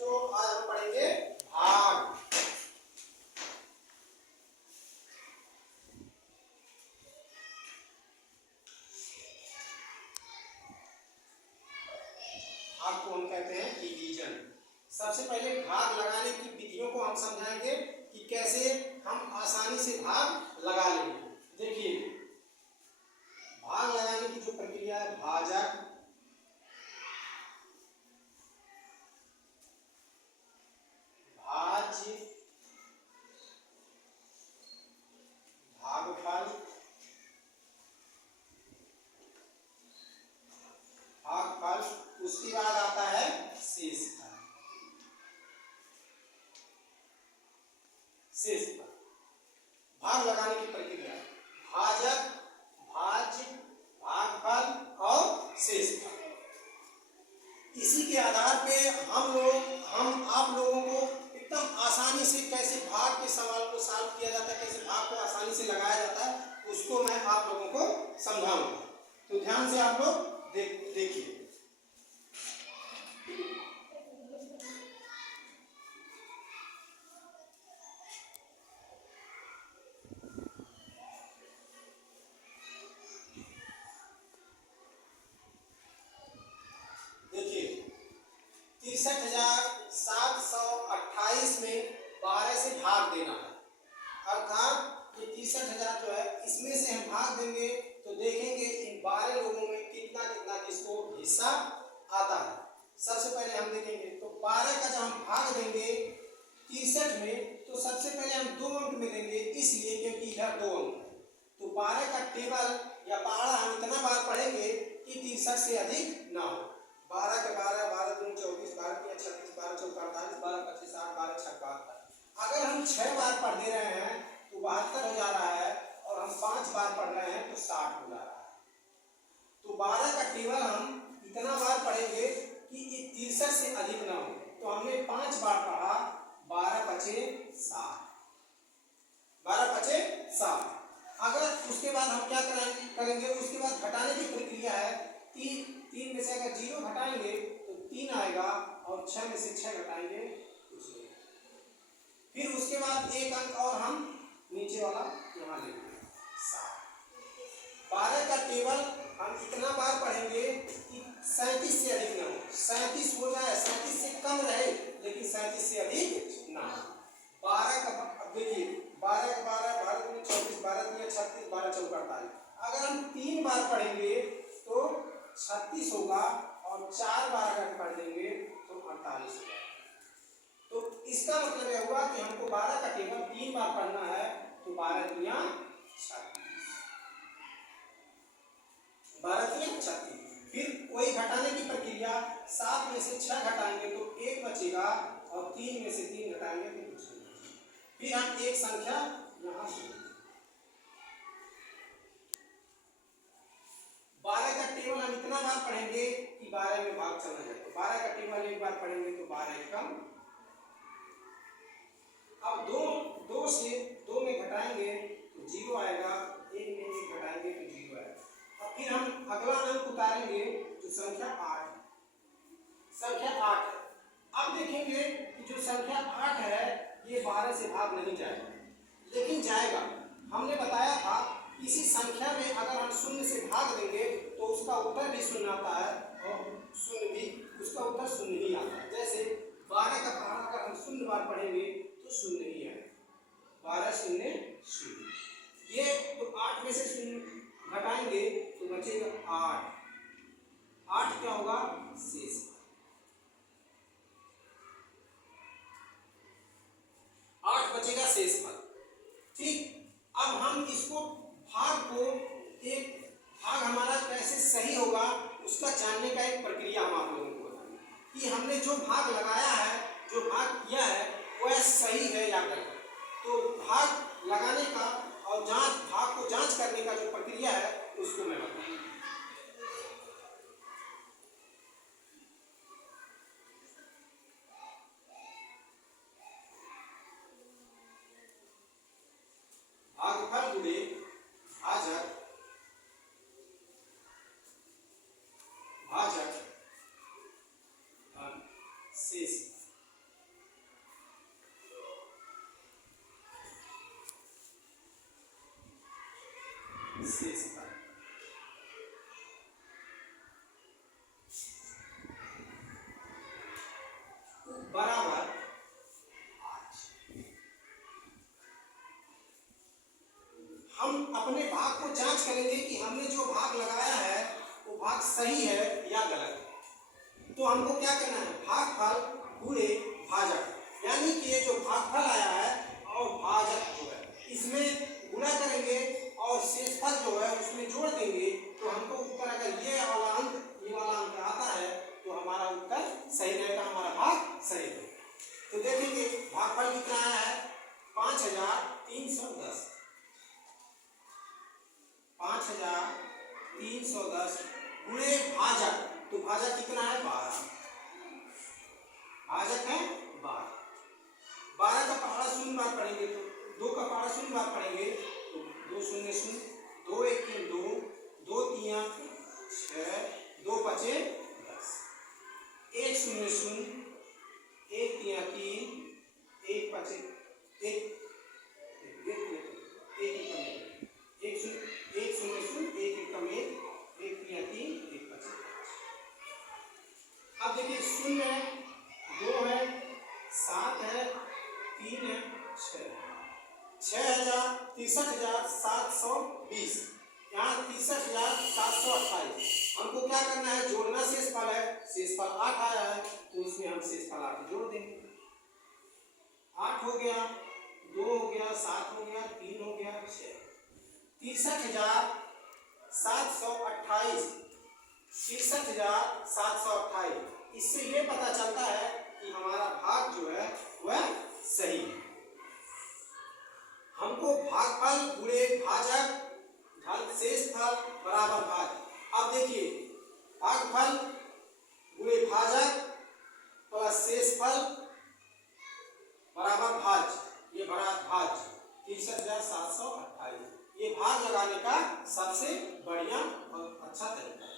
बच्चों आज हम पढ़ेंगे भाग। भाग को हम कहते हैं डिवीजन। सबसे पहले भाग लगाने की विधियों को हम समझाएंगे कि कैसे हम आसानी से भाग लगा लेंगे। देखिए, भाग लगाने की जो प्रक्रिया है, भाजक, भाज्य, भागफल, भागफल, उसके बाद आता है शेषफल। शेषफल भाग लगाने की प्रक्रिया, भाजक, भाज्य, भागफल और शेषफल। इसी के आधार पे हम आप लोगों को एकदम आसानी से कैसे भाग के सवाल को सॉल्व किया जाता है, कैसे भाग को आसानी से लगाया जाता है, उसको मैं आप लोगों को समझाऊंगा। तो ध्यान से आप लोग देखिए। देखिए, 63,728 में 12 से भाग देना है, अर्थात ये 63,000 जो है इसमें से हम भाग देंगे तो देखेंगे इन 12 लोगों में कितना कितना किसको हिस्सा आता है। सबसे पहले हम देखेंगे तो 12 का जब हम भाग देंगे 63 में, तो सबसे पहले हम 2 अंक में देंगे, इसलिए क्योंकि यह 2 अंक है। तो 12 का टेबल या पहाड़ा हम इतना बार पढ़ेंगे कि 63 से अधिक ना हो। 12 के 12, 12 दूनी 24, 12 तिया 36, 12 चौका 48, 12 पच्चीस 60, 12 छक्का 72। अगर हम 6 बार पढ़ दे रहे हैं तो 72 हो जा रहा है, और हम 5 बार पढ़ रहे हैं तो 60 हो जा रहा है। तो 12 का टेबल हम इतना बार पढ़ेंगे कि 63 से अधिक ना हो। तो हमने 5 बार पढ़ा, 12 पचे 60, 12 पचे 60। अगर उसके बाद हम क्या करेंगे, उसके बाद घटाने की प्रक्रिया है। 3 में से अगर 0 घटाएंगे तो 3 आएगा, और 6 में से 6 घटाएंगे कुछ नहीं। फिर उसके बाद एक अंक और हम नीचे वाला यहाँ लेंगे 7। 12 का टेबल हम इतना बार पढ़ेंगे कि 37 से अधिक ना हो। 37 हो जाए, 37 से कम रहे, लेकिन 37 से अधिक ना हो। 12 का, अब देखिए 12 का 12, 12 दूनी 24, 12 तिया 36, 12 चौका 48। अगर हम 3 बार पढ़ेंगे तो 36 होगा, और 4 बार अगर पढ़ देंगे तो 48 होगा। तो इसका मतलब यह हुआ कि हमको 12 का टेबल 3 बार पढ़ना है, तो 12 तिया 36, 12 तिया 36। फिर वही घटाने की प्रक्रिया, 7 में से 6 घटाएंगे तो 1 बचेगा, और 3 में से 3 घटाएंगे तो कुछ नहीं। फिर हम एक संख्या यहाँ से 12 का टेबल हम इतना बार पढ़ेंगे कि 12 में भाग चला जाए। तो 12 का टेबल एक बार पढ़ेंगे तो 12 एकम। अब 2 से 2 में घटाएंगे तो 0 आएगा, 1 में 1 घटाएंगे तो 0 आएगा। अब फिर हम अगला अंक उतारेंगे जो संख्या 8, संख्या 8 है। अब देखेंगे कि जो संख्या 8 है ये 12 से भाग नहीं जाएगा, लेकिन जाएगा। हमने बताया था इसी संख्या में अगर हम 0 से भाग देंगे तो उसका उत्तर भी 0 आता है, और 0 भी, उसका उत्तर 0 ही आता है। जैसे 12 का पहाड़ा अगर हम 0 बार पढ़ेंगे तो 0 ही आएगा, 12 0 0। ये तो 8 में से 0 घटाएंगे तो बचेगा 8, 8 क्या होगा शेष, 8 बचेगा शेषफल। ठीक, अब हम इसको भाग को, एक भाग हमारा कैसे सही होगा उसका जानने का एक प्रक्रिया हम आप लोगों को बताएंगे कि हमने जो भाग लगाया है, जो भाग किया है वह सही है या गलत। तो भाग लगाने का और भाग को जांच करने का जो प्रक्रिया है उसको मैं बताऊंगा। भागफल गुणे भाजक, भाजक शेष। शेषफल बराबर 8। हम अपने भाग को जांच करेंगे कि हमने जो भाग लगाया है वो भाग सही है या गलत है। तो हमको क्या करना है, भागफल गुणे भाजक, यानी कि ये जो भागफल आया है और भाजक जो है इसमें गुणा करेंगे और शेषफल जो है उसमें जोड़ देंगे, तो हमको उत्तर अगर ये वाला अंक आता है तो हमारा उत्तर सही रहेगा, हमारा भाग सही है। तो देखेंगे भागफल कितना आया है 5310। 5310 गुणे भाजक, तो भाजक कितना है 12, भाजक है 12। 12 का पहाड़ा शून्य बार पढ़ेंगे तो 2 का पहाड़ा शून्य बार पढ़ेंगे तो 2 शून्य शून्य, 2 एक 2, 2 3 6, 2 5 10, 1 शून्य शून्य, 1 3 3, 1 5 1, 1 शून्य शून्य, 1 1 1, 1 3 3, 1 5 5। अब देखिए शून्य है, 2 है, 7 है, 3 है, 6 है, 63,720, यहाँ 63,728। हमको क्या करना है, जोड़ना शेषफल है, शेषफल 8 आया है तो इसमें हम शेषफल 8 जोड़ देंगे। 8 हो गया, 2 हो गया, 7 हो गया, 3 हो गया, 6, 63,728, 63,728। इससे ये पता चलता है कि हमारा भाग जो है वह सही है। हमको भागफल गुणे भाजक धन शेषफल बराबर भाज। अब देखिए भागफल गुणे भाजक प्लस शेषफल बराबर भाज, ये बड़ा भाज 63,728। ये भाग लगाने का सबसे बढ़िया और अच्छा तरीका है।